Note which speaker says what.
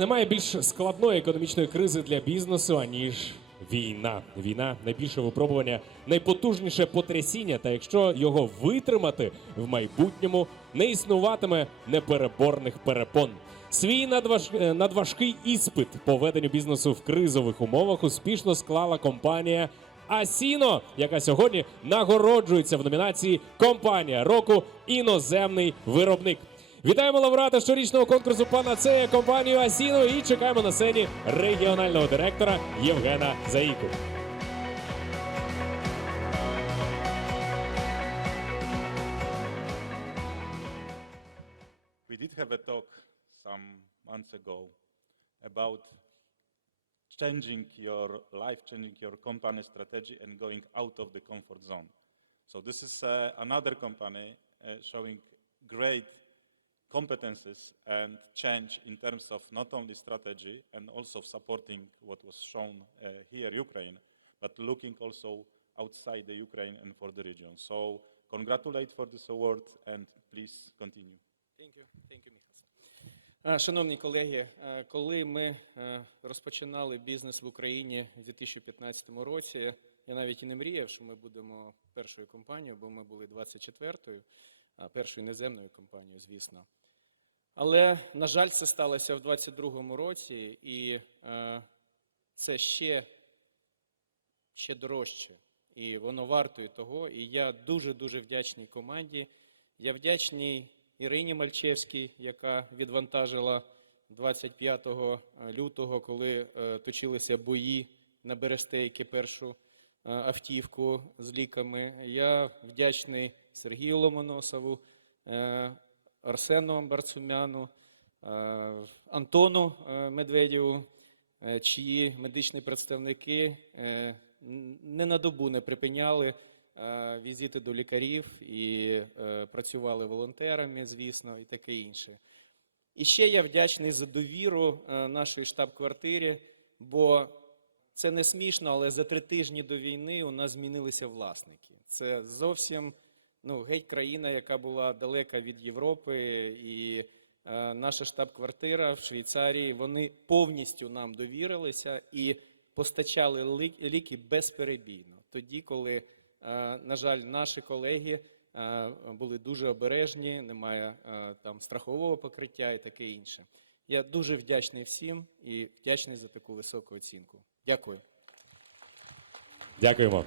Speaker 1: немає більш складної економічної кризи для бізнесу, аніж війна. Війна найбільше випробування, найпотужніше потрясіння. Та якщо його витримати в майбутньому, не існуватиме непереборних перепон. Свій надваж... е, надважкий іспит по веденню бізнесу в кризових умовах успішно склала компанія Асіно, яка сьогодні нагороджується в номінації Компанія року іноземний виробник. Вітаємо лауреата щорічного конкурсу Панацея компанію Асіно і чекаємо на сцені регіонального директора Євгена Заїку.
Speaker 2: We did have a talk some months ago about changing your life, changing your company strategy, and going out of the comfort zone. So this is uh, another company uh, showing great competences and change in terms of not only strategy and also supporting what was shown uh, here, Ukraine, but looking also outside the Ukraine and for the region. So congratulate for this award and please continue.
Speaker 3: Thank you. Thank you. Е, Шановні колеги, е, коли ми е, розпочинали бізнес в Україні у 2015 році, я навіть і не мріяв, що ми будемо першою компанією, бо ми були 24-ю, а першою іноземною компанією, звісно. Але, на жаль, це сталося в 22-му році, і е, це ще, ще дорожче. І воно вартує того. І я дуже-дуже вдячний команді. Я вдячний Ірині Мальчевській, яка відвантажила 25 лютого, коли е, точилися бої на Берестейки, першу е, автівку з ліками. Я вдячний Сергію Ломоносову, е, Арсену Барцумяну, е, Антону е, Медведєву, чиї медичні представники не на добу не припиняли візити до лікарів і працювали волонтерами, звісно, і таке інше. І ще я вдячний за довіру нашої штаб-квартирі, бо це не смішно, але за три тижні до війни у нас змінилися власники. Це зовсім ну, геть країна, яка була далека від Європи, і е, наша штаб-квартира в Швейцарії, вони повністю нам довірилися і постачали ліки безперебійно. Тоді, коли, е, на жаль, наші колеги е, були дуже обережні, немає е, там страхового покриття і таке інше. Я дуже вдячний всім і вдячний за таку високу оцінку. Дякую.
Speaker 1: Дякуємо.